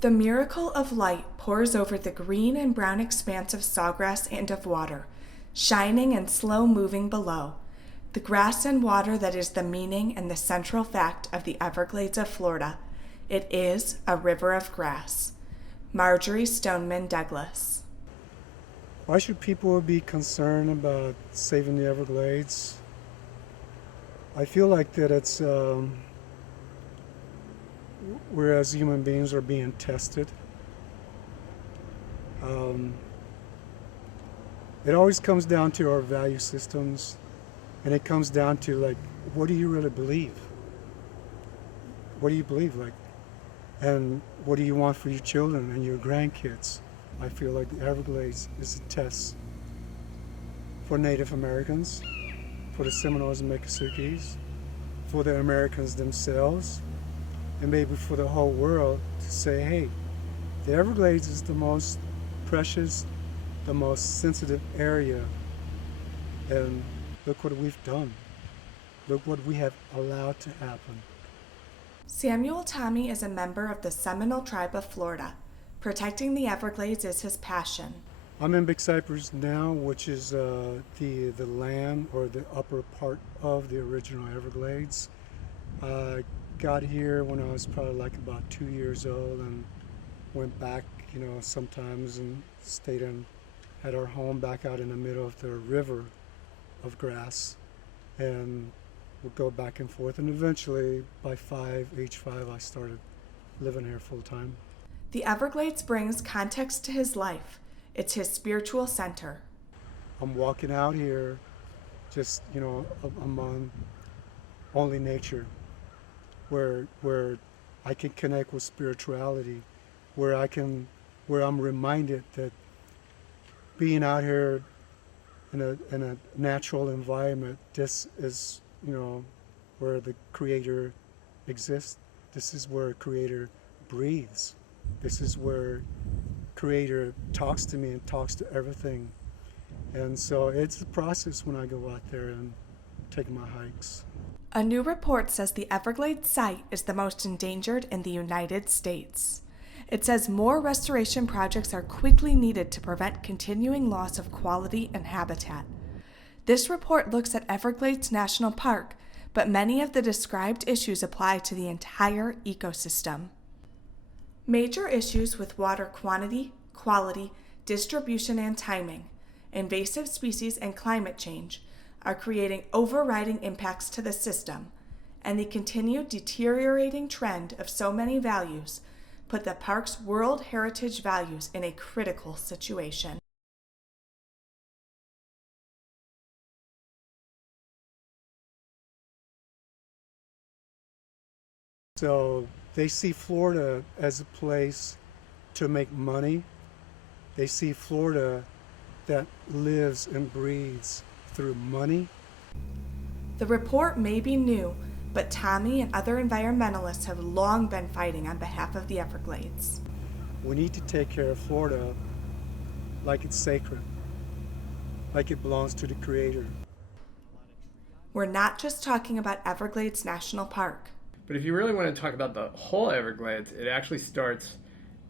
The miracle of light pours over the green and brown expanse of sawgrass and of water, shining and slow moving below. The grass and water that is the meaning and the central fact of the Everglades of Florida. It is a river of grass. Marjorie Stoneman Douglas. Why should people be concerned about saving the Everglades? I feel like that it's whereas human beings are being tested. It always comes down to our value systems, and it comes down to like, what do you really believe? What do you believe, like, and what do you want for your children and your grandkids? I feel like the Everglades is a test for Native Americans, for the Seminoles and Miccosukes, for the Americans themselves, and maybe for the whole world to say, hey, the Everglades is the most precious, the most sensitive area, and look what we've done. Look what we have allowed to happen. Samuel Tommy is a member of the Seminole tribe of Florida. Protecting the Everglades is his passion. I'm in Big Cypress now, which is the land or the upper part of the original Everglades. I got here when I was probably like about 2 years old and went back, sometimes and stayed at our home back out in the middle of the river of grass, and would go back and forth. And eventually, by age 5, I started living here full time. The Everglades brings context to his life. It's his spiritual center. I'm walking out here just, among only nature, where I can connect with spirituality, where I'm reminded that being out here in a natural environment, this is, where the Creator exists. This is where Creator breathes. This is where Creator talks to me and talks to everything. And so it's a process when I go out there and take my hikes. A new report says the Everglades site is the most endangered in the United States. It says more restoration projects are quickly needed to prevent continuing loss of quality and habitat. This report looks at Everglades National Park, but many of the described issues apply to the entire ecosystem. Major issues with water quantity, quality, distribution, and timing, invasive species, and climate change are creating overriding impacts to the system, and the continued deteriorating trend of so many values put the park's World Heritage values in a critical situation. So they see Florida as a place to make money. They see Florida that lives and breathes through money. The report may be new, but Tommy and other environmentalists have long been fighting on behalf of the Everglades. We need to take care of Florida like it's sacred, like it belongs to the Creator. We're not just talking about Everglades National Park. But if you really want to talk about the whole Everglades, it actually starts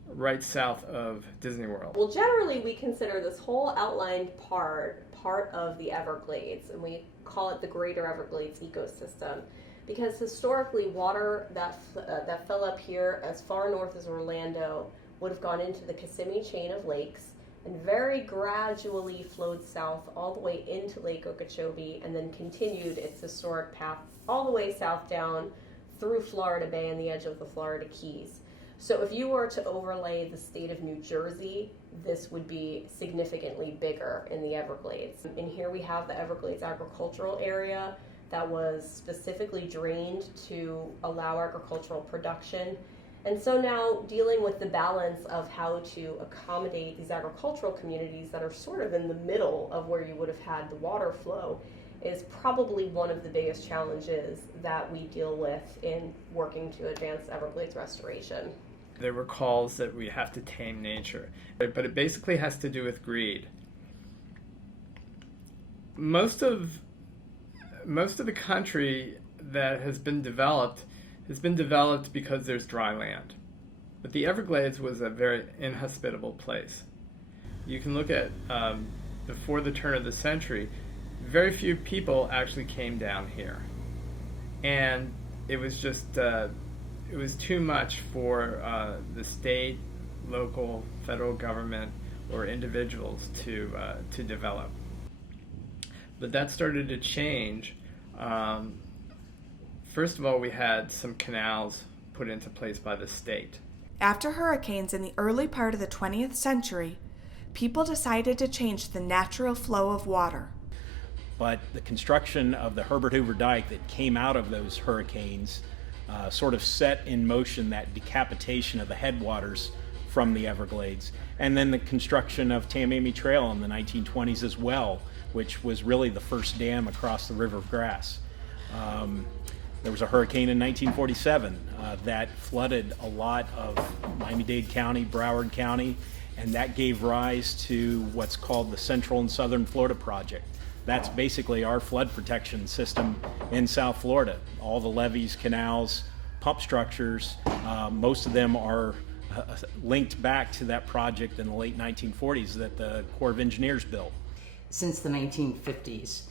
right south of Disney World. Well, generally we consider this whole outlined part of the Everglades, and we call it the Greater Everglades ecosystem, because historically water that fell up here as far north as Orlando would have gone into the Kissimmee chain of lakes and very gradually flowed south all the way into Lake Okeechobee, and then continued its historic path all the way south down through Florida Bay and the edge of the Florida Keys. So if you were to overlay the state of New Jersey, this would be significantly bigger in the Everglades. And here we have the Everglades agricultural area that was specifically drained to allow agricultural production. And so now dealing with the balance of how to accommodate these agricultural communities that are sort of in the middle of where you would have had the water flow is probably one of the biggest challenges that we deal with in working to advance Everglades restoration. There were calls that we have to tame nature, but it basically has to do with greed. Most of the country that has been developed because there's dry land. But the Everglades was a very inhospitable place. You can look at before the turn of the century, very few people actually came down here. And it was just, it was too much for the state, local, federal government, or individuals to develop. But that started to change. First of all, we had some canals put into place by the state. After hurricanes in the early part of the 20th century, people decided to change the natural flow of water. But the construction of the Herbert Hoover Dike that came out of those hurricanes sort of set in motion that decapitation of the headwaters from the Everglades. And then the construction of Tamiami Trail in the 1920s as well, which was really the first dam across the River of Grass. There was a hurricane in 1947 that flooded a lot of Miami-Dade County, Broward County, and that gave rise to what's called the Central and Southern Florida Project. That's basically our flood protection system in South Florida. All the levees, canals, pump structures, most of them are linked back to that project in the late 1940s that the Corps of Engineers built. Since the 1950s,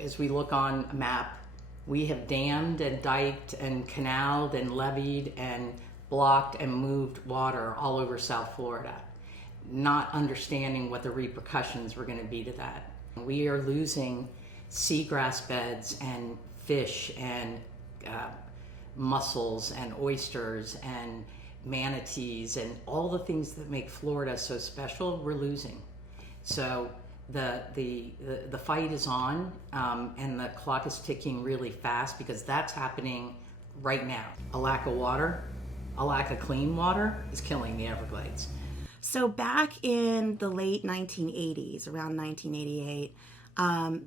as we look on a map, we have dammed and diked and canaled and leveed and blocked and moved water all over South Florida, not understanding what the repercussions were going to be to that. We are losing seagrass beds and fish and mussels and oysters and manatees and all the things that make Florida so special. We're losing. So the fight is on, and the clock is ticking really fast because that's happening right now. A lack of water, a lack of clean water is killing the Everglades. So back in the late 1980s, around 1988,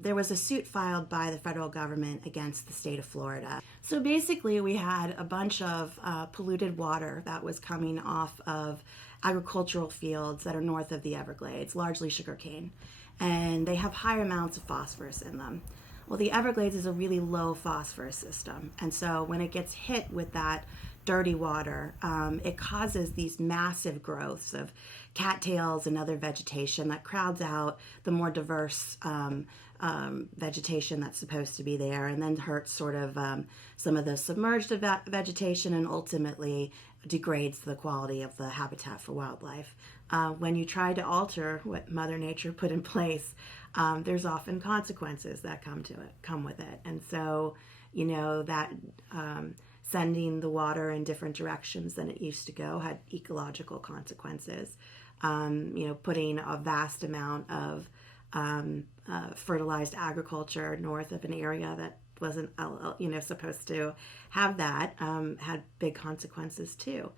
there was a suit filed by the federal government against the state of Florida. So basically we had a bunch of polluted water that was coming off of agricultural fields that are north of the Everglades, largely sugarcane, and they have high amounts of phosphorus in them. Well, the Everglades is a really low phosphorus system, and so when it gets hit with that dirty water, it causes these massive growths of cattails and other vegetation that crowds out the more diverse vegetation that's supposed to be there, and then hurts sort of some of the submerged vegetation and ultimately degrades the quality of the habitat for wildlife. When you try to alter what Mother Nature put in place, there's often consequences that come with it. And so, that sending the water in different directions than it used to go had ecological consequences. Putting a vast amount of fertilized agriculture north of an area that wasn't supposed to have that had big consequences too.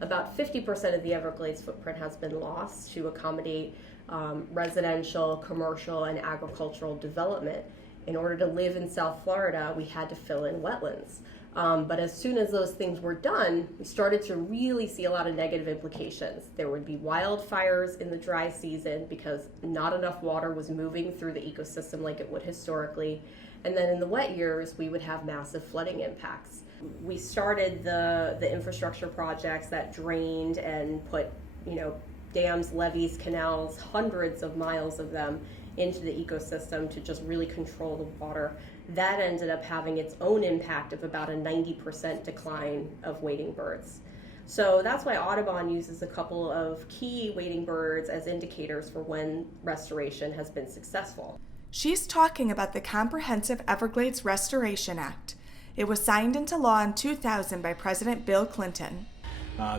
About 50% of the Everglades footprint has been lost to accommodate residential, commercial, and agricultural development. In order to live in South Florida, we had to fill in wetlands. But as soon as those things were done, we started to really see a lot of negative implications. There would be wildfires in the dry season because not enough water was moving through the ecosystem like it would historically. And then in the wet years, we would have massive flooding impacts. We started the infrastructure projects that drained and put, dams, levees, canals, hundreds of miles of them into the ecosystem to just really control the water. That ended up having its own impact of about a 90% decline of wading birds. So that's why Audubon uses a couple of key wading birds as indicators for when restoration has been successful. She's talking about the Comprehensive Everglades Restoration Act. It was signed into law in 2000 by President Bill Clinton.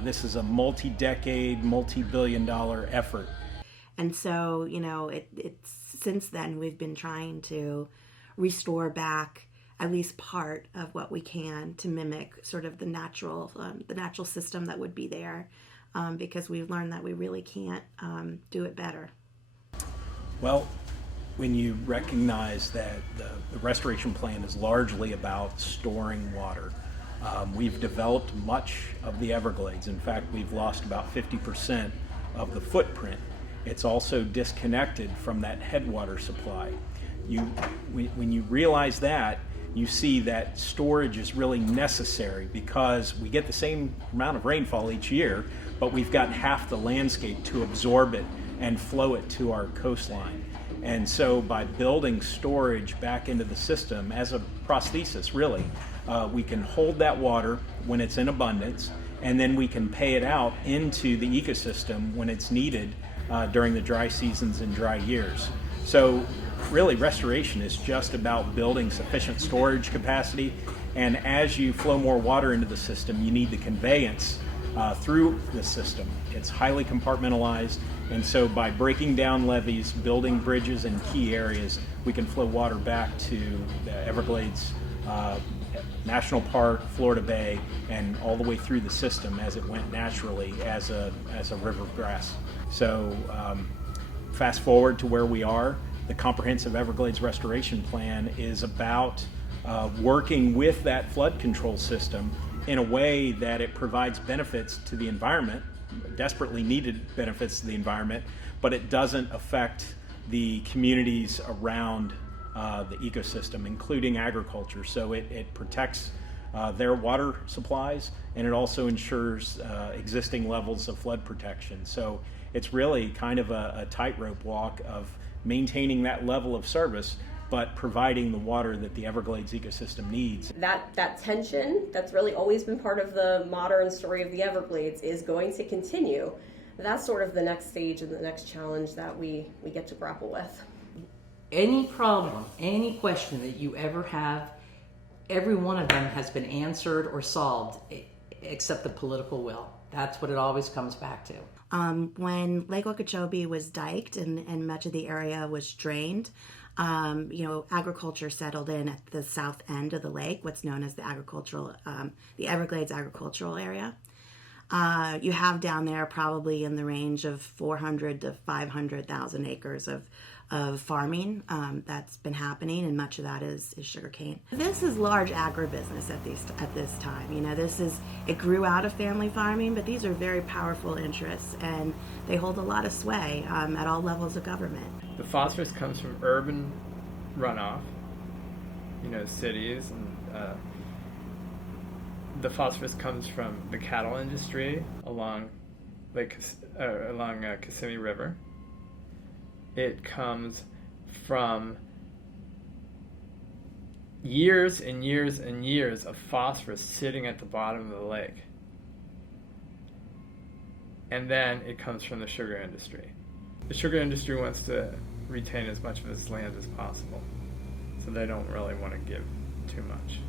This is a multi-decade, multi-billion-dollar effort. And so, it's since then we've been trying to restore back at least part of what we can to mimic sort of the natural system that would be there, because we've learned that we really can't do it better. Well, when you recognize that the restoration plan is largely about storing water, we've developed much of the Everglades. In fact, we've lost about 50% of the footprint. It's also disconnected from that headwater supply. When you realize that, you see that storage is really necessary because we get the same amount of rainfall each year, but we've got half the landscape to absorb it and flow it to our coastline. And so by building storage back into the system as a prosthesis, really, we can hold that water when it's in abundance, and then we can pay it out into the ecosystem when it's needed during the dry seasons and dry years. So really, restoration is just about building sufficient storage capacity, and as you flow more water into the system, you need the conveyance through the system. It's highly compartmentalized, and so by breaking down levees, building bridges in key areas, we can flow water back to the Everglades National Park, Florida Bay, and all the way through the system as it went naturally as a river of grass. So fast forward to where we are. The Comprehensive Everglades Restoration Plan is about working with that flood control system in a way that it provides benefits to the environment, desperately needed benefits to the environment, but it doesn't affect the communities around the ecosystem, including agriculture. So it protects their water supplies, and it also ensures existing levels of flood protection. So it's really kind of a tightrope walk of maintaining that level of service, but providing the water that the Everglades ecosystem needs. That tension that's really always been part of the modern story of the Everglades is going to continue. That's sort of the next stage and the next challenge that we get to grapple with. Any problem, any question that you ever have, every one of them has been answered or solved except the political will. That's what it always comes back to. When Lake Okeechobee was diked and much of the area was drained, agriculture settled in at the south end of the lake, what's known as the Everglades agricultural area. You have down there probably in the range of 400 to 500,000 acres of farming that's been happening, and much of that is sugarcane. This is large agribusiness at this time. It grew out of family farming, but these are very powerful interests, and they hold a lot of sway at all levels of government. The phosphorus comes from urban runoff, cities, and the phosphorus comes from the cattle industry along Kissimmee River. It comes from years and years and years of phosphorus sitting at the bottom of the lake. And then it comes from the sugar industry. The sugar industry wants to retain as much of its land as possible, so they don't really want to give too much.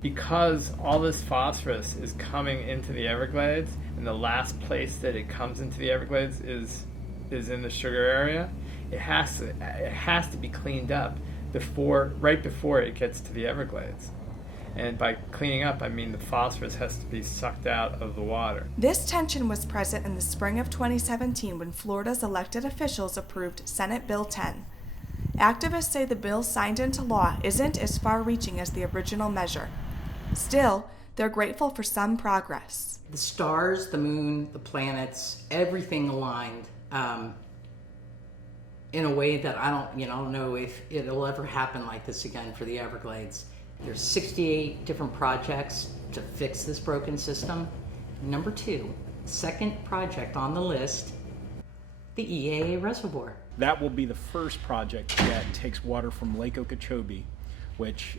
Because all this phosphorus is coming into the Everglades, and the last place that it comes into the Everglades is in the sugar area, it has to be cleaned up right before it gets to the Everglades. And by cleaning up, I mean the phosphorus has to be sucked out of the water. This tension was present in the spring of 2017 when Florida's elected officials approved Senate Bill 10. Activists say the bill signed into law isn't as far-reaching as the original measure. Still, they're grateful for some progress. The stars, the moon, the planets, everything aligned in a way that I don't know if it'll ever happen like this again for the Everglades. There's 68 different projects to fix this broken system. Number 2, second project on the list, the EAA reservoir. That will be the first project that takes water from Lake Okeechobee, which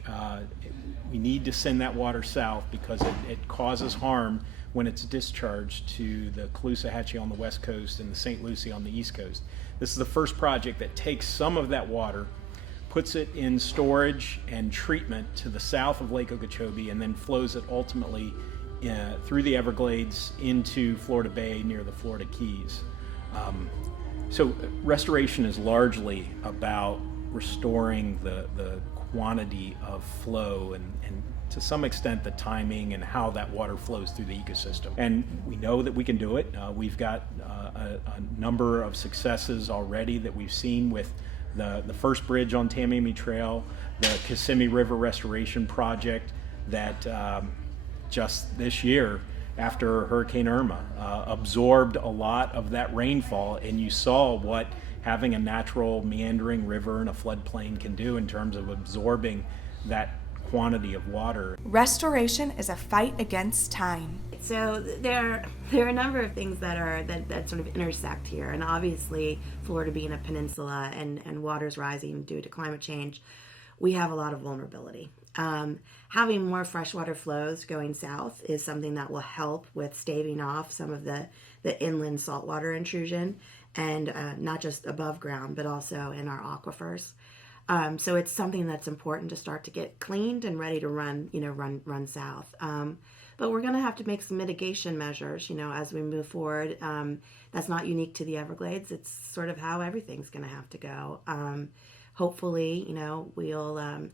we need to send that water south because it causes harm when it's discharged to the Caloosahatchee on the west coast and the St. Lucie on the east coast. This is the first project that takes some of that water, puts it in storage and treatment to the south of Lake Okeechobee, and then flows it ultimately through the Everglades into Florida Bay near the Florida Keys. So restoration is largely about restoring the quantity of flow and to some extent the timing and how that water flows through the ecosystem. And we know that we can do it. We've got a number of successes already that we've seen with the first bridge on Tamiami Trail, the Kissimmee River Restoration Project that just this year after Hurricane Irma absorbed a lot of that rainfall, and you saw what having a natural meandering river and a floodplain can do in terms of absorbing that quantity of water. Restoration is a fight against time. So there are a number of things that sort of intersect here, and obviously Florida being a peninsula and waters rising due to climate change, we have a lot of vulnerability. Having more freshwater flows going south is something that will help with staving off some of the inland saltwater intrusion, and not just above ground, but also in our aquifers. So it's something that's important to start to get cleaned and ready to run south. But we're going to have to make some mitigation measures, as we move forward. That's not unique to the Everglades. It's sort of how everything's going to have to go. Hopefully, we'll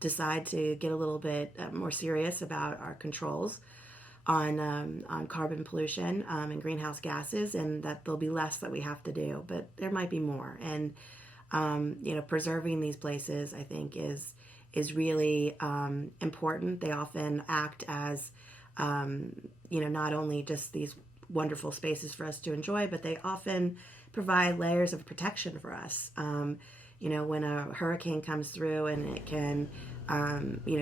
decide to get a little bit more serious about our controls on carbon pollution and greenhouse gases, and that there'll be less that we have to do, but there might be more. And preserving these places, I think, is really important. They often act as not only just these wonderful spaces for us to enjoy, but they often provide layers of protection for us. When a hurricane comes through and it can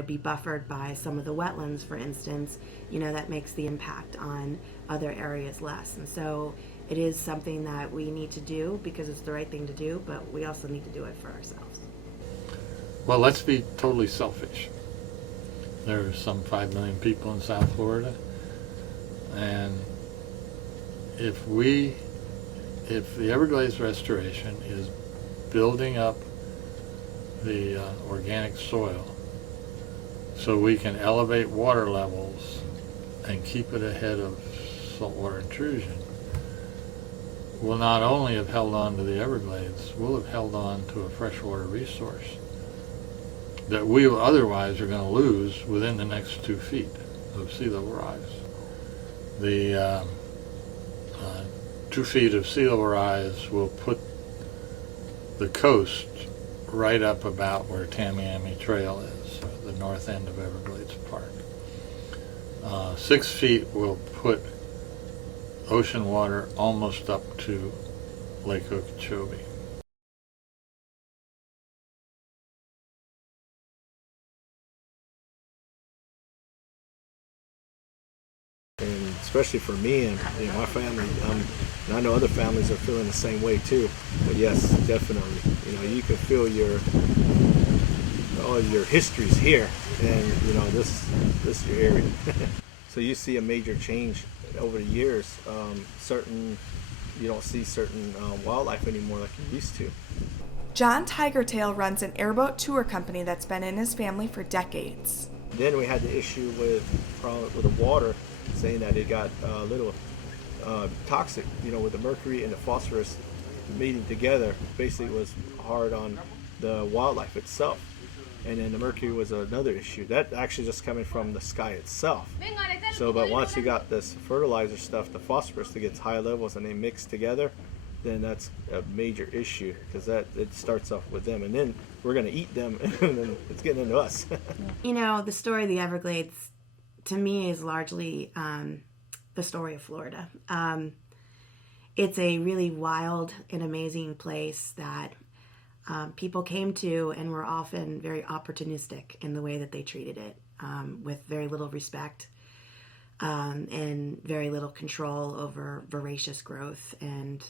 be buffered by some of the wetlands, for instance, that makes the impact on other areas less. And so it is something that we need to do because it's the right thing to do, but we also need to do it for ourselves. Well, let's be totally selfish. There are some 5 million people in South Florida, and if the Everglades restoration is building up the organic soil so we can elevate water levels and keep it ahead of saltwater intrusion, we'll not only have held on to the Everglades, we'll have held on to a freshwater resource that we otherwise are going to lose within the next 2 feet of sea level rise. The 2 feet of sea level rise will put the coast right up about where Tamiami Trail is, the north end of Everglades Park. 6 feet will put ocean water almost up to Lake Okeechobee. And especially for me and my family, and I know other families are feeling the same way too. But yes, definitely, you can feel all your histories here, and this your area. So you see a major change over the years. You don't see certain wildlife anymore like you used to. John Tigertail runs an airboat tour company that's been in his family for decades. Then we had the issue with the water, saying that it got a little toxic, with the mercury and the phosphorus meeting together. Basically, was hard on the wildlife itself. And then the mercury was another issue. That actually just coming from the sky itself. So, but once you got this fertilizer stuff, the phosphorus that gets high levels and they mix together, then that's a major issue, because it starts off with them, and then we're going to eat them, and then it's getting into us. The story of the Everglades, to me, is largely the story of Florida. It's a really wild and amazing place that people came to and were often very opportunistic in the way that they treated it, with very little respect and very little control over voracious growth and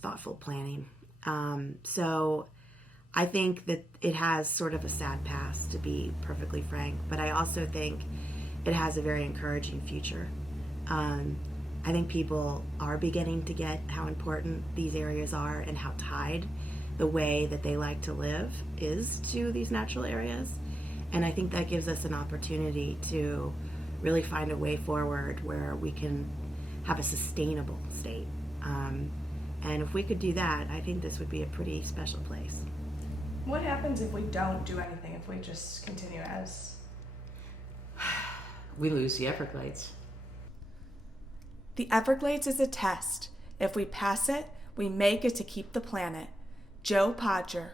thoughtful planning. So I think that it has sort of a sad past, to be perfectly frank, but I also think it has a very encouraging future. I think people are beginning to get how important these areas are and how tied the way that they like to live is to these natural areas. And I think that gives us an opportunity to really find a way forward where we can have a sustainable state. And if we could do that, I think this would be a pretty special place. What happens if we don't do anything, if we just continue as? We lose the Everglades. The Everglades is a test. If we pass it, we may get to keep the planet. Joe Podger.